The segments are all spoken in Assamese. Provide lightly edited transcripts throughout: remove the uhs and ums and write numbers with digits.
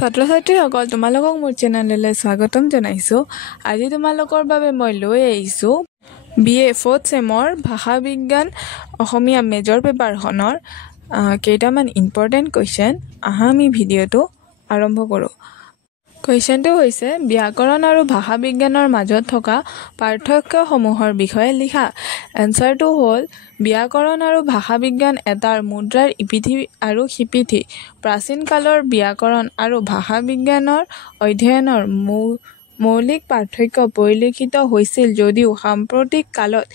ছাত্ৰ ছাত্ৰীসকল তোমালোকক মোৰ চেনেললৈ স্বাগতম জনাইছোঁ। আজি তোমালোকৰ বাবে মই লৈ আহিছোঁ BA 4th চেমৰ ভাষা বিজ্ঞান অসমীয়া মেজৰ পেপাৰখনৰ কেইটামান ইম্পৰ্টেণ্ট কুৱেশ্যন। আহা আমি ভিডিঅ'টো আৰম্ভ কৰোঁ। কুৱেশ্যনটো হৈছে ব্যাকৰণ আৰু ভাষা বিজ্ঞানৰ মাজত থকা পাৰ্থক্যসমূহৰ বিষয়ে লিখা। এনচাৰটো হ'ল ব্যাকৰণ আৰু ভাষা বিজ্ঞান এটাৰ মুদ্ৰাৰ ইপিঠি আৰু সিপিঠি। প্ৰাচীন কালৰ ব্যাকৰণ আৰু ভাষা বিজ্ঞানৰ অধ্যয়নৰ মৌলিক পাৰ্থক্য পৰিলক্ষিত হৈছিল যদিও সাম্প্ৰতিক কালত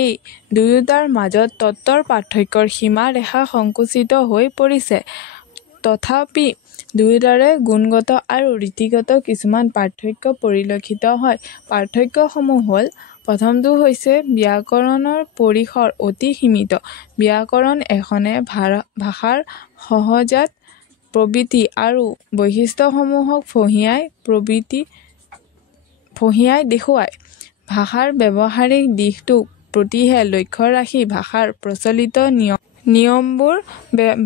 এই দুয়োটাৰ মাজত তত্ত্বৰ পাৰ্থক্যৰ সীমা ৰেখা সংকুচিত হৈ পৰিছে। তথাপি দুয়োটাৰে গুণগত আৰু ৰীতিগত কিছুমান পাৰ্থক্য পৰিলক্ষিত হয়। পাৰ্থক্যসমূহ হ'ল প্ৰথমটো হৈছে ব্যাকৰণৰ পৰিসৰ অতি সীমিত। ব্যাকৰণ এখনে ভাষাৰ সহজাত প্ৰবৃত্তি আৰু বৈশিষ্ট্যসমূহক ফঁহিয়াই দেখুৱায়। ভাষাৰ ব্যৱহাৰিক দিশটোক প্ৰতিহে লক্ষ্য ৰাখি ভাষাৰ প্ৰচলিত নিয়মবোৰ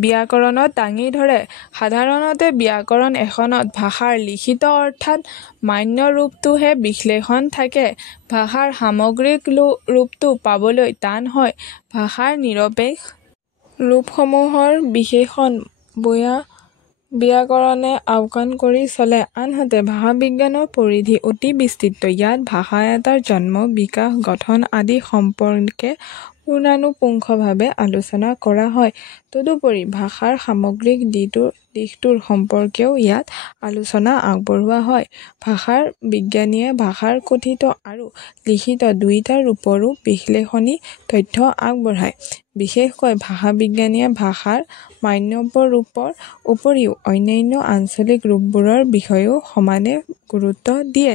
ব্যাকৰণত দাঙি ধৰে। সাধাৰণতে ব্যাকৰণ এখনত ভাষাৰ লিখিত অৰ্থাৎ মান্য ৰূপটোহে বিশ্লেষণ থাকে। ভাষাৰ সামগ্ৰিক ৰূপটো পাবলৈ টান হয়। ভাষাৰ নিৰপেক্ষ ৰূপসমূহৰ বিশেষণ ব্যাকৰণে আওকাণ কৰি চলে। আনহাতে ভাষা বিজ্ঞানৰ পৰিধি অতি বিস্তৃত। ইয়াত ভাষা এটাৰ জন্ম, বিকাশ, গঠন আদি সম্পৰ্কে পুংখানুপুংখভাৱে আলোচনা কৰা হয়। তদুপৰি ভাষাৰ সামগ্ৰিক দিশটোৰ সম্পৰ্কেও ইয়াত আলোচনা আগবঢ়োৱা হয়। ভাষা বিজ্ঞানীয়ে ভাষাৰ কথিত আৰু লিখিত দুয়োটা ৰূপৰো বিশ্লেষণী তথ্য আগবঢ়ায়। বিশেষকৈ ভাষা বিজ্ঞানীয়ে ভাষাৰ মানব্য ৰূপৰ উপৰিও অন্যান্য আঞ্চলিক ৰূপবোৰৰ বিষয়েও সমানে গুৰুত্ব দিয়ে।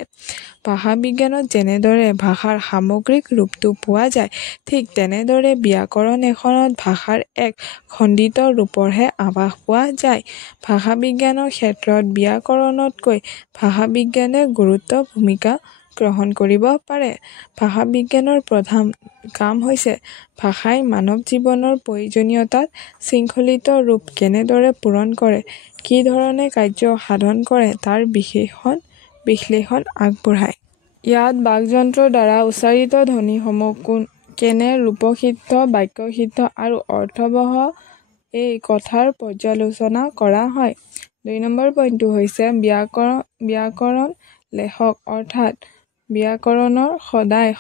ভাষা বিজ্ঞানত যেনেদৰে ভাষাৰ সামগ্ৰিক ৰূপটো পোৱা যায়, ঠিক তেনেদৰে ব্যাকৰণ এখনত ভাষাৰ এক খণ্ডিত ৰূপৰহে আভাস পোৱা যায়। ভাষা বিজ্ঞানৰ ক্ষেত্ৰত ব্যাকৰণতকৈ ভাষা বিজ্ঞানে গুৰুত্বপূৰ্ণ ভূমিকা গ্ৰহণ কৰিব পাৰে। ভাষা বিজ্ঞানৰ প্ৰধান কাম হৈছে ভাষাই মানৱ জীৱনৰ প্ৰয়োজনীয়তাত শৃংখলিত ৰূপ কেনেদৰে পূৰণ কৰে, কি ধৰণে কাৰ্য সাধন কৰে তাৰ বিশ্লেষণ আগবঢ়ায়। ইয়াত বাকযন্ত্ৰৰ দ্বাৰা উচ্চাৰিত ধ্বনিসমূহ কেনে ৰূপসিদ্ধ, বাক্যসিদ্ধ আৰু অৰ্থবহ এই কথাৰ পৰ্যালোচনা কৰা হয়। ২ নম্বৰ পইণ্টটো হৈছে ব্যাকৰণ লেখক অৰ্থাৎ ব্যাকৰণৰ সদায়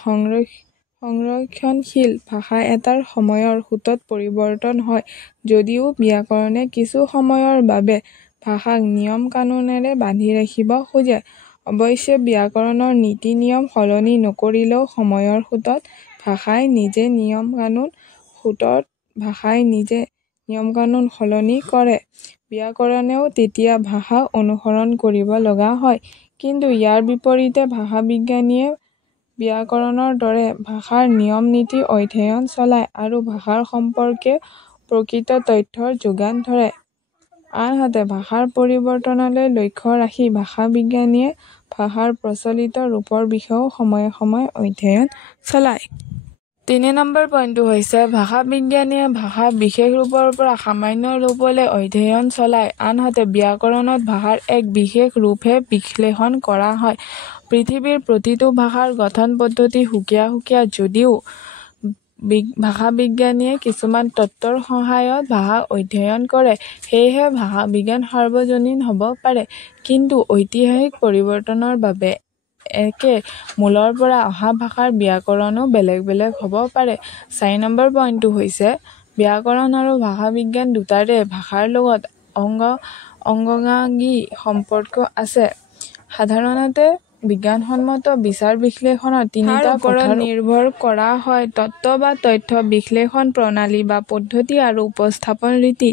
সংৰক্ষণশীল। ভাষা এটাৰ সময়ৰ সোঁতত পৰিৱৰ্তন হয় যদিও ব্যাকৰণে কিছু সময়ৰ বাবে ভাষাক নিয়ম কানুনেৰে বান্ধি ৰাখিব খোজে। অৱশ্যে ব্যাকৰণৰ নীতি নিয়ম সলনি নকৰিলেও সময়ৰ সোঁতত ভাষাই নিজে নিয়ম কানুন সলনি কৰে। ব্যাকৰণেও তেতিয়া ভাষা অনুসৰণ কৰিব লগা হয়। কিন্তু ইয়াৰ বিপৰীতে ভাষা বিজ্ঞানীয়ে ব্যাকৰণৰ দৰে ভাষাৰ নিয়ম নীতি অধ্যয়ন চলায় আৰু ভাষাৰ সম্পৰ্কে প্ৰকৃত তথ্যৰ যোগান ধৰে। আনহাতে ভাষাৰ পৰিৱৰ্তনলৈ লক্ষ্য ৰাখি ভাষা বিজ্ঞানীয়ে ভাষাৰ প্ৰচলিত ৰূপৰ বিষয়েও সময়ে সময়ে অধ্যয়ন চলায়। ৩ নম্বৰ পইণ্টটো হৈছে ভাষা বিজ্ঞানীয়ে ভাষাৰ বিশেষ ৰূপৰ পৰা সামান্য ৰূপলৈ অধ্যয়ন চলায়। আনহাতে ব্যাকৰণত ভাষাৰ এক বিশেষ ৰূপহে বিশ্লেষণ কৰা হয়। পৃথিৱীৰ প্ৰতিটো ভাষাৰ গঠন পদ্ধতি সুকীয়া যদিও ভাষা বিজ্ঞানীয়ে কিছুমান তত্ত্বৰ সহায়ত ভাষা অধ্যয়ন কৰে। সেয়েহে ভাষা বিজ্ঞান সাৰ্বজনীন হ'ব পাৰে। কিন্তু ঐতিহাসিক পৰিৱৰ্তনৰ বাবে একে মূলৰ পৰা অহা ভাষাৰ ব্যাকৰণো বেলেগ বেলেগ হ'ব পাৰে। ৪ নম্বৰ পইণ্টটো হৈছে ব্যাকৰণ আৰু ভাষা বিজ্ঞান দুটাৰে ভাষাৰ লগত অংগাংগী সম্পৰ্ক আছে। সাধাৰণতে বিজ্ঞানসন্মত বিচাৰ বিশ্লেষণত তিনিটা ওপৰত নিৰ্ভৰ কৰা হয়: তত্ত্ব বা তথ্য বিশ্লেষণ প্ৰণালী বা পদ্ধতি আৰু উপস্থাপন ৰীতি।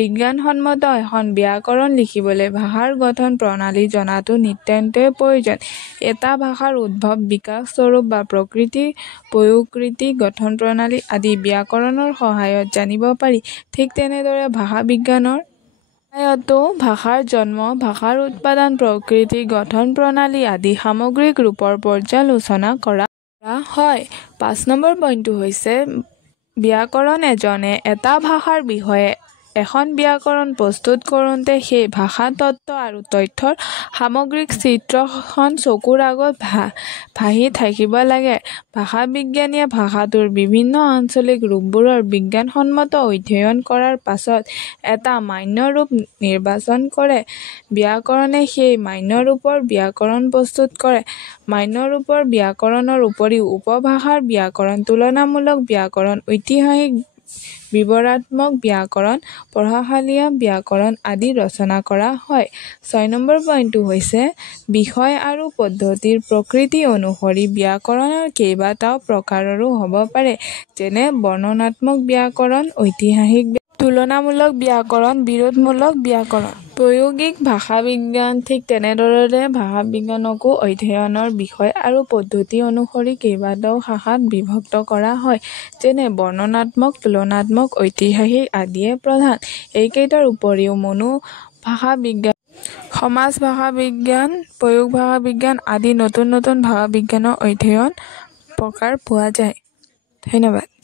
বিজ্ঞানসন্মত এখন ব্যাকৰণ লিখিবলৈ ভাষাৰ গঠন প্ৰণালী জনাটো নিতান্তই প্ৰয়োজন। এটা ভাষাৰ উদ্ভৱ, বিকাশ, স্বৰূপ বা প্ৰকৃতি, প্ৰয়োগৰীতি, গঠন প্ৰণালী আদি ব্যাকৰণৰ সহায়ত জানিব পাৰি। ঠিক তেনেদৰে ভাষা বিজ্ঞানৰ সহায়তো ভাষাৰ জন্ম, ভাষাৰ উৎপাদন, প্ৰকৃতি, গঠন প্ৰণালী আদি সামগ্ৰিক ৰূপৰ পৰ্যালোচনা কৰা হয়। ৫ নম্বৰ পইণ্টটো হৈছে ব্যাকৰণ এজনে এটা ভাষাৰ বিষয়ে এখন ব্যাকৰণ প্ৰস্তুত কৰোঁতে সেই ভাষা তত্ত্ব আৰু তথ্যৰ সামগ্ৰিক চিত্ৰখন চকুৰ আগত ভাহি থাকিব লাগে। ভাষা বিজ্ঞানীয়ে ভাষাটোৰ বিভিন্ন আঞ্চলিক ৰূপবোৰৰ বিজ্ঞানসন্মত অধ্যয়ন কৰাৰ পাছত এটা মান্য ৰূপ নিৰ্বাচন কৰে। ব্যাকৰণে সেই মান্য ৰূপৰ ব্যাকৰণ প্ৰস্তুত কৰে। মান্য ৰূপৰ ব্যাকৰণৰ উপৰিও উপভাষাৰ ব্যাকৰণ, তুলনামূলক ব্যাকৰণ, ঐতিহাসিক বিৱৰণাত্মক ব্যাকৰণ, প্ৰভাৱশালী ব্যাকৰণ আদি ৰচনা কৰা হয়। ৬ নম্বৰ পইণ্টটো হৈছে বিষয় আৰু পদ্ধতিৰ প্ৰকৃতি অনুসৰি ব্যাকৰণৰ কেইবাটাও প্ৰকাৰো হ'ব পাৰে, যেনে বৰ্ণনাত্মক ব্যাকৰণ, ঐতিহাসিক তুলনামূলক ব্যাকৰণ, বিৰোধমূলক ব্যাকৰণ। প্ৰায়োগিক ভাষাবিজ্ঞান ঠিক তেনেদৰে ভাষাবিজ্ঞানকো অধ্যয়নৰ বিষয় আৰু পদ্ধতি অনুসৰি কেইবাটাও শাখাত বিভক্ত কৰা হয়, যেনে বৰ্ণনাত্মক, তুলনাত্মক, ঐতিহাসিক আদিয়ে প্ৰধান। এইকেইটাৰ উপৰিও মনোভাষাবিজ্ঞান, সমাজ ভাষাবিজ্ঞান, প্ৰায়োগিক ভাষাবিজ্ঞান আদি নতুন নতুন ভাষাবিজ্ঞানৰ অধ্যয়ন প্ৰকাৰ পোৱা যায়। ধন্যবাদ।